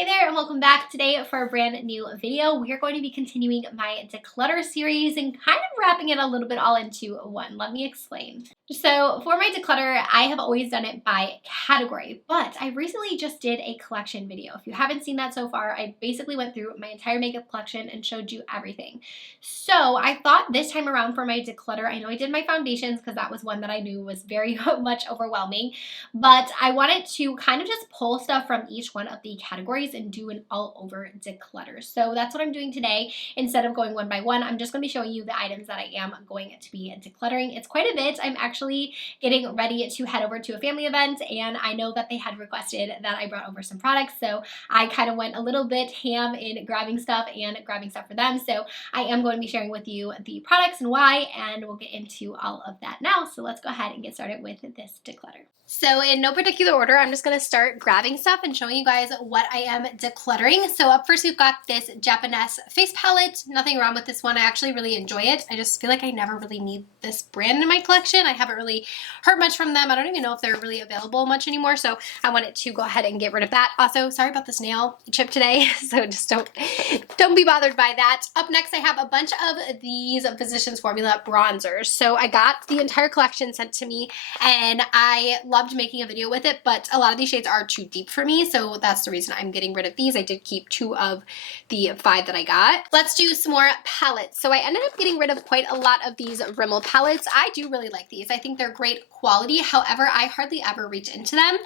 Hey there and welcome back today for a brand new video. We are going to be continuing my declutter series and kind of wrapping it a little bit all into one. Let me explain. So for my declutter, I have always done it by category, but I recently just did a collection video. If you haven't seen that so far, I basically went through my entire makeup collection and showed you everything. So I thought this time around for my declutter, I know I did my foundations because that was one that I knew was very much overwhelming, but I wanted to kind of just pull stuff from each one of the categories and do an all over declutter. So that's what I'm doing today. Instead of going one by one, I'm just going to be showing you the items that I am going to be decluttering. It's quite a bit. I'm actually getting ready to head over to a family event, and I know that they had requested that I brought over some products, so I kind of went a little bit ham in grabbing stuff for them. So I am going to be sharing with you the products and why, and we'll get into all of that now. So let's go ahead and get started with this declutter. So in no particular order, I'm just going to start grabbing stuff and showing you guys what I am decluttering. So up first, we've got this Japanese face palette. Nothing wrong with this one. I actually really enjoy it. I just feel like I never really need this brand in my collection. I haven't really heard much from them. I don't even know if they're really available much anymore. So I wanted to go ahead and get rid of that. Also, sorry about this nail chip today. So just don't be bothered by that. Up next, I have a bunch of these Physicians Formula bronzers. So I got the entire collection sent to me, and I loved making a video with it, but a lot of these shades are too deep for me, so that's the reason I'm getting rid of these. I did keep 2 of the 5 that I got. Let's do some more palettes. So I ended up getting rid of quite a lot of these Rimmel palettes. I do really like these. I think they're great quality. However, I hardly ever reach into them.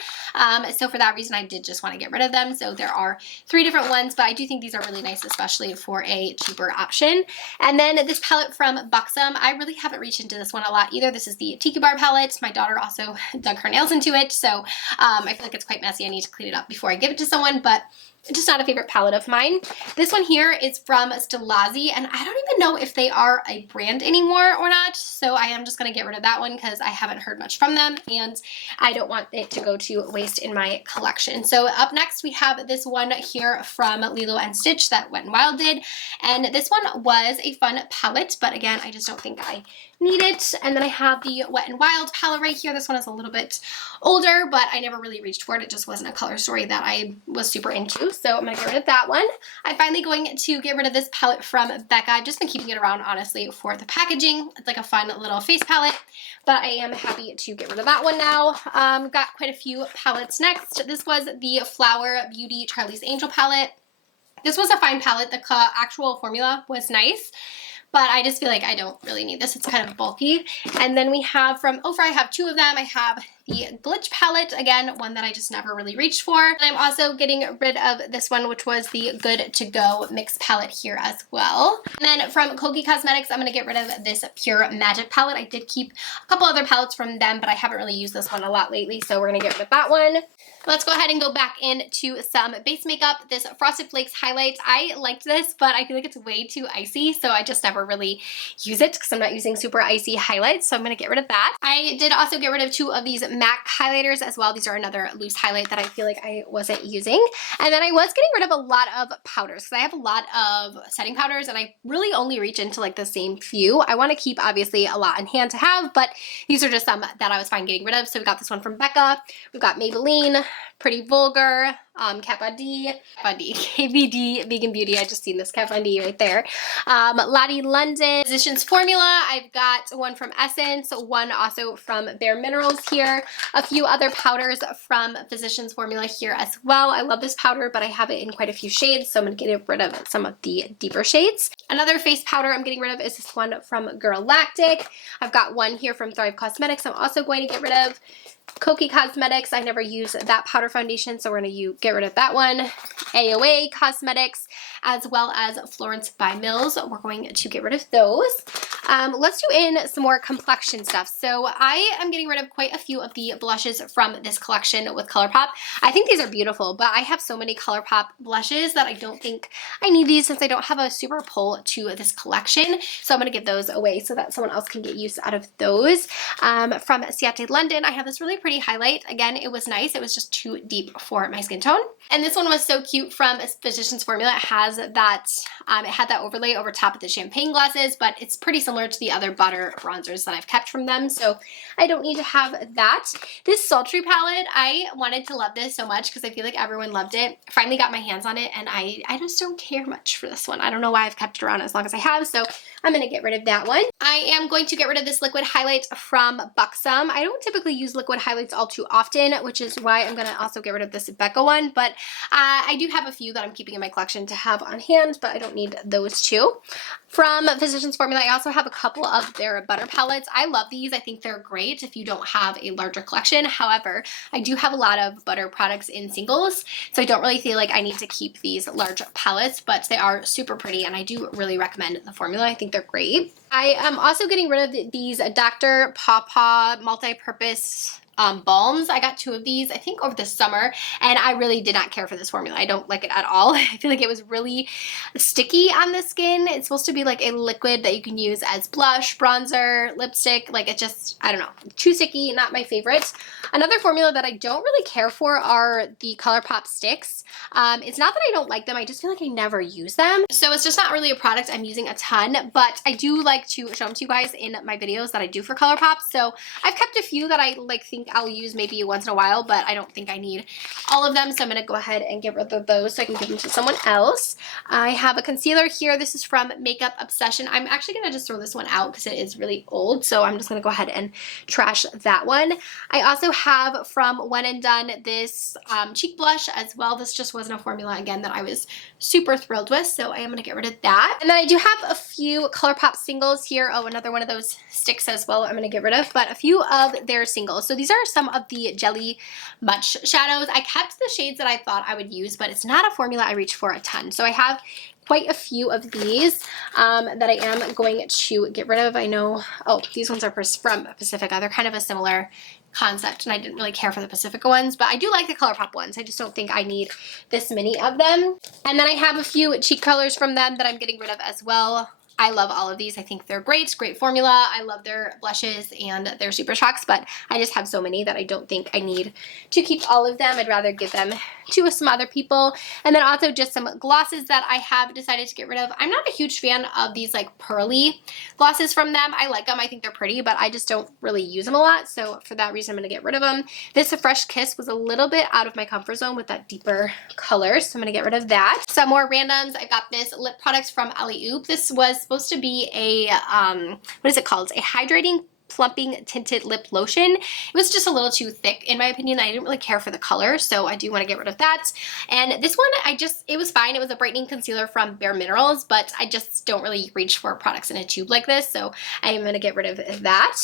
So for that reason, I did just want to get rid of them. So there are 3 different ones, but I do think these are really nice, especially for a cheaper option. And then this palette from Buxom, I really haven't reached into this one a lot either. This is the Tiki Bar palette. My daughter also dug her nails into it, so I feel like it's quite messy. I need to clean it up before I give it to someone, but it's just not a favorite palette of mine. This one here is from Stilazzi, and I don't even know if they are a brand anymore or not, so I am just going to get rid of that one because I haven't heard much from them, and I don't want it to go to waste in my collection. So up next, we have this one here from Lilo & Stitch that Wet n Wild did, and this one was a fun palette, but again, I just don't think I need it. And then I have the Wet n Wild palette right here. This one is a little bit older, but I never really reached for it. It just wasn't a color story that I was super into, so I'm gonna get rid of that one. I'm finally going to get rid of this palette from Becca. I've just been keeping it around, honestly, for the packaging. It's like a fun little face palette, but I am happy to get rid of that one now. Got quite a few palettes next. This was the Flower Beauty Charlie's Angel palette. This was a fine palette. The actual formula was nice, but I just feel like I don't really need this. It's kind of bulky. And then we have from Ofra, I have 2 of them. I have the Glitch palette, again, one that I just never really reached for. And I'm also getting rid of this one, which was the Good to Go mix palette here as well. And then from Kogi Cosmetics, I'm going to get rid of this Pure Magic palette. I did keep a couple other palettes from them, but I haven't really used this one a lot lately, so we're going to get rid of that one. Let's go ahead and go back into some base makeup. This Frosted Flakes highlight, I liked this, but I feel like it's way too icy, so I just never really use it because I'm not using super icy highlights, so I'm going to get rid of that. I did also get rid of 2 of these MAC highlighters as well. These are another loose highlight that I feel like I wasn't using. And then I was getting rid of a lot of powders because I have a lot of setting powders and I really only reach into like the same few. I want to keep obviously a lot in hand to have, but these are just some that I was fine getting rid of. So we got this one from Becca. We've got Maybelline, Pretty Vulgar, Kat Von D, KVD, Vegan Beauty. I just seen this Kat Von D right there. Lottie London, Physicians Formula. I've got one from Essence, one also from Bare Minerals here. A few other powders from Physicians Formula here as well. I love this powder, but I have it in quite a few shades, so I'm going to get rid of some of the deeper shades. Another face powder I'm getting rid of is this one from Girl Lactic. I've got one here from Thrive Cosmetics I'm also going to get rid of. Koki Cosmetics, I never use that powder foundation, so we're going to get rid of that one. AOA Cosmetics, as well as Florence by Mills. We're going to get rid of those. Let's do in some more complexion stuff. So I am getting rid of quite a few of the blushes from this collection with ColourPop. I think these are beautiful, but I have so many ColourPop blushes that I don't think I need these since I don't have a super pull to this collection. So I'm going to give those away so that someone else can get use out of those. From Ciate London, I have this really pretty highlight. Again, it was nice. It was just too deep for my skin tone. And this one was so cute from Physicians Formula. It has that, it had that overlay over top of the champagne glasses, but it's pretty similar similar to the other butter bronzers that I've kept from them, so I don't need to have that. This sultry palette, I wanted to love this so much because I feel like everyone loved it. I finally got my hands on it, and I just don't care much for this one. I don't know why I've kept it around as long as I have, so I'm going to get rid of that one. I am going to get rid of this liquid highlight from Buxom. I don't typically use liquid highlights all too often, which is why I'm going to also get rid of this Becca one, but I do have a few that I'm keeping in my collection to have on hand, but I don't need those two. From Physicians Formula, I also have a couple of their butter palettes. I love these. I think they're great if you don't have a larger collection. However, I do have a lot of butter products in singles, so I don't really feel like I need to keep these large palettes, but they are super pretty, and I do really recommend the formula. I think they're great. I am also getting rid of these Dr. Pawpaw multi-purpose balms. I got 2 of these, I think, over the summer, and I really did not care for this formula. I don't like it at all. I feel like it was really sticky on the skin. It's supposed to be like a liquid that you can use as blush, bronzer, lipstick. Like, it just, I don't know, too sticky, not my favorite. Another formula that I don't really care for are the ColourPop sticks. It's not that I don't like them, I just feel like I never use them. So it's just not really a product I'm using a ton, but I do like to show them to you guys in my videos that I do for ColourPop. So I've kept a few that I think I'll use maybe once in a while, but I don't think I need all of them, so I'm going to go ahead and get rid of those so I can give them to someone else. I have a concealer here. This is from Makeup Obsession. I'm actually going to just throw this one out because it is really old, so I'm just going to go ahead and trash that one. I also have from One and Done this cheek blush as well. This just wasn't a formula, again, that I was super thrilled with, so I am going to get rid of that. And then I do have a few ColourPop singles here. Oh, another one of those sticks as well I'm going to get rid of, but a few of their singles. So these are some of the Jelly Much shadows. I kept the shades that I thought I would use, but it's not a formula I reach for a ton. So I have quite a few of these that I am going to get rid of. I know, oh, these ones are from Pacifica. They're kind of a similar concept, and I didn't really care for the Pacifica ones, but I do like the ColourPop ones. I just don't think I need this many of them. And then I have a few cheek colors from them that I'm getting rid of as well. I love all of these. I think they're great. Great formula. I love their blushes and their Super Shocks, but I just have so many that I don't think I need to keep all of them. I'd rather give them to some other people. And then also just some glosses that I have decided to get rid of. I'm not a huge fan of these like pearly glosses from them. I like them. I think they're pretty, but I just don't really use them a lot. So for that reason, I'm going to get rid of them. This Fresh Kiss was a little bit out of my comfort zone with that deeper color, so I'm going to get rid of that. Some more randoms. I got this lip product from Alley Oop. This was supposed to be a, what is it called? A hydrating plumping tinted lip lotion. It was just a little too thick in my opinion. I didn't really care for the color, so I do want to get rid of that. And this one, it was fine. It was a brightening concealer from Bare Minerals, but I just don't really reach for products in a tube like this, so I am going to get rid of that.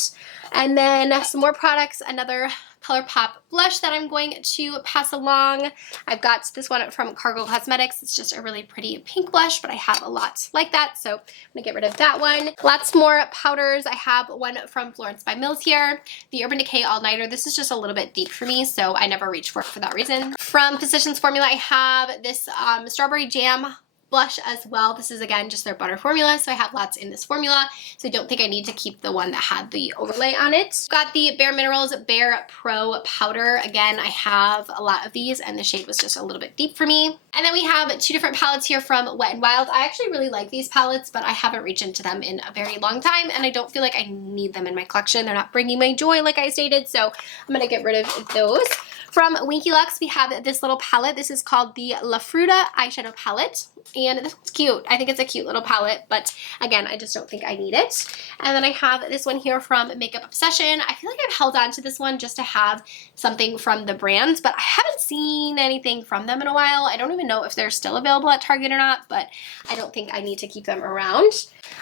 And then some more products, another ColourPop blush that I'm going to pass along. I've got this one from Cargo Cosmetics. It's just a really pretty pink blush, but I have a lot like that, so I'm gonna get rid of that one. Lots more powders. I have one from Florence by Mills here, the Urban Decay All Nighter. This is just a little bit deep for me, so I never reach for it for that reason. From Physicians Formula, I have this Strawberry Jam blush as well. This is again just their butter formula, so I have lots in this formula, so I don't think I need to keep the one that had the overlay on it. Got the Bare Minerals Bare Pro powder. Again, I have a lot of these, and the shade was just a little bit deep for me. And then we have 2 different palettes here from Wet n Wild. I actually really like these palettes, but I haven't reached into them in a very long time, and I don't feel like I need them in my collection. They're not bringing me joy like I stated, so I'm gonna get rid of those. From Winky Lux, we have this little palette. This is called the La Fruta eyeshadow palette, and this one's cute. I think it's a cute little palette, but again, I just don't think I need it. And then I have this one here from Makeup Obsession. I feel like I've held on to this one just to have something from the brand, but I haven't seen anything from them in a while. I don't even know if they're still available at Target or not, but I don't think I need to keep them around.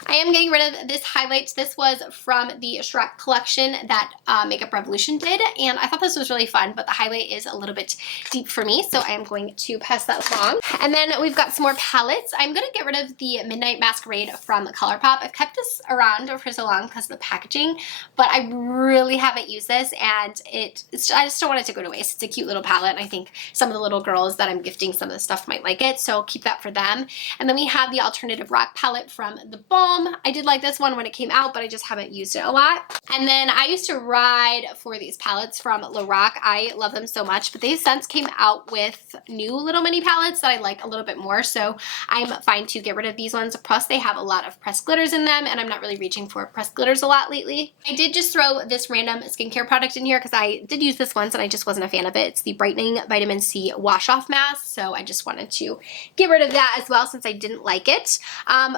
I am getting rid of this highlight. This was from the Shrek collection that Makeup Revolution did, and I thought this was really fun, but the highlight is a little bit deep for me, so I am going to pass that along. And then we've got some more palettes. I'm going to get rid of the Midnight Masquerade from ColourPop. I've kept this around for so long because of the packaging, but I really haven't used this, and I just don't want it to go to waste. It's a cute little palette, and I think some of the little girls that I'm gifting some of the stuff might like it, so I'll keep that for them. And then we have the Alternative Rock palette from The Balm. I did like this one when it came out, but I just haven't used it a lot. And then I used to ride for these palettes from Lorac. I love them so much, but they since came out with new little mini palettes that I like a little bit more, so I'm fine to get rid of these ones. Plus they have a lot of pressed glitters in them, and I'm not really reaching for pressed glitters a lot lately. I did just throw this random skincare product in here because I did use this once and I just wasn't a fan of it. It's the Brightening Vitamin C Wash Off Mask, so I just wanted to get rid of that as well since I didn't like it.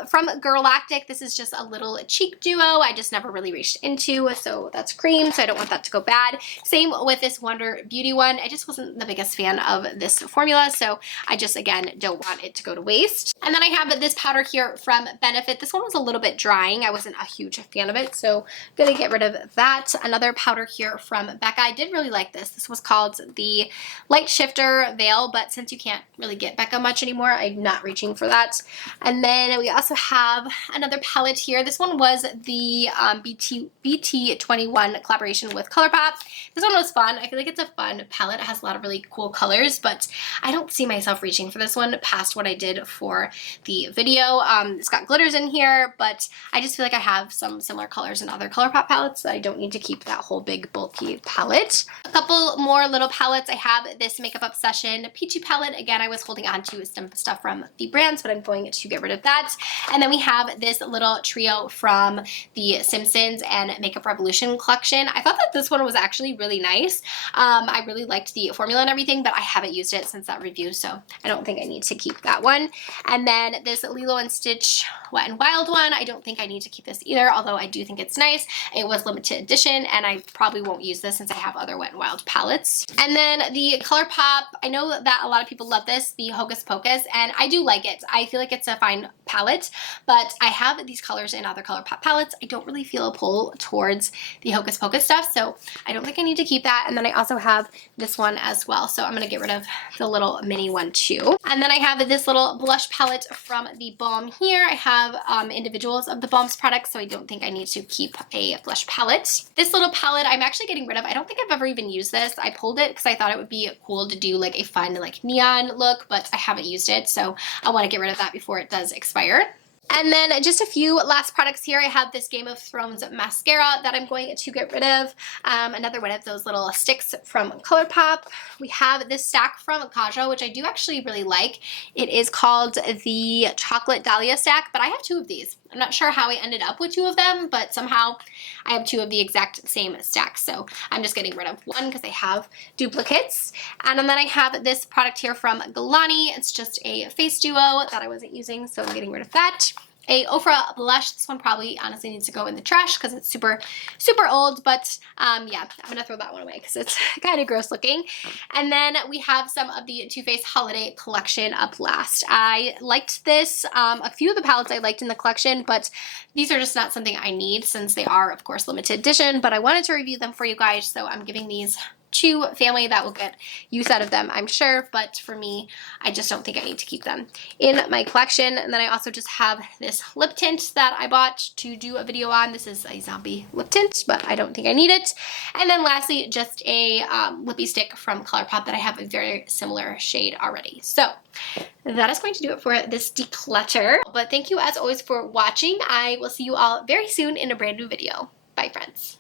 From Girlactic, this is just a little cheek duo I just never really reached into, so that's cream, so I don't want that to go bad. Same with this Wonder Beauty one. I just wasn't the biggest fan of this formula, so I just, again, don't want it to go to waste. And then I have this powder here from Benefit. This one was a little bit drying. I wasn't a huge fan of it, so I'm gonna get rid of that. Another powder here from Becca. I did really like this. This was called the Light Shifter Veil, but since you can't really get Becca much anymore, I'm not reaching for that. And then we also have another palette here. This one was the BT21 collaboration with ColourPop. This one was fun. I feel like it's a fun palette. It has a lot of really cool colors, but I don't see myself reaching for this one past what I did for the video. It's got glitters in here, but I just feel like I have some similar colors in other ColourPop palettes, so I don't need to keep that whole big bulky palette. A couple more little palettes. I have this Makeup Obsession Peachy palette. Again, I was holding on to some stuff from the brands, but I'm going to get rid of that. And then we have this little trio from the Simpsons and Makeup Revolution collection. I thought that this one was actually really nice. I really liked the formula and everything, but I haven't used it since that review, so I don't think I need to keep that one. And then this Lilo and Stitch Wet n Wild one. I don't think I need to keep this either, although I do think it's nice. It was limited edition, and I probably won't use this since I have other Wet n Wild palettes. And then the ColourPop, I know that a lot of people love this, the Hocus Pocus, and I do like it. I feel like it's a fine palette, but I have these colors in other ColourPop palettes. I don't really feel a pull towards the Hocus Pocus stuff, so I don't think I need to keep that. And then I also have this one as well, so I'm going to get rid of the little mini one too. And then I have this little blush palette from the Balm here. I have individuals of the Balm's products, so I don't think I need to keep a blush palette. This little palette I'm actually getting rid of. I don't think I've ever even used this. I pulled it because I thought it would be cool to do like a fun like neon look, but I haven't used it, so I want to get rid of that before it does expire. And then just a few last products here. I have this Game of Thrones mascara that I'm going to get rid of. Another one of those little sticks from ColourPop. We have this stack from Kaja, which I do actually really like. It is called the Chocolate Dahlia stack, but I have two of these. I'm not sure how I ended up with two of them, but somehow I have two of the exact same stacks. So I'm just getting rid of one because I have duplicates. And then I have this product here from Galani. It's just a face duo that I wasn't using, so I'm getting rid of that. A Ofra blush. This one probably honestly needs to go in the trash because it's super old, but yeah, I'm gonna throw that one away because it's kind of gross looking. And then we have some of the Too Faced Holiday Collection up last. I liked this. A few of the palettes I liked in the collection, but these are just not something I need since they are, of course, limited edition, but I wanted to review them for you guys, so I'm giving these to family that will get use out of them, I'm sure, but for me, I just don't think I need to keep them in my collection. And then I also just have this lip tint that I bought to do a video on. This is a zombie lip tint, but I don't think I need it. And then lastly, just a lippy stick from ColourPop that I have a very similar shade already. So that is going to do it for this declutter. But thank you as always for watching. I will see you all very soon in a brand new video. Bye, friends.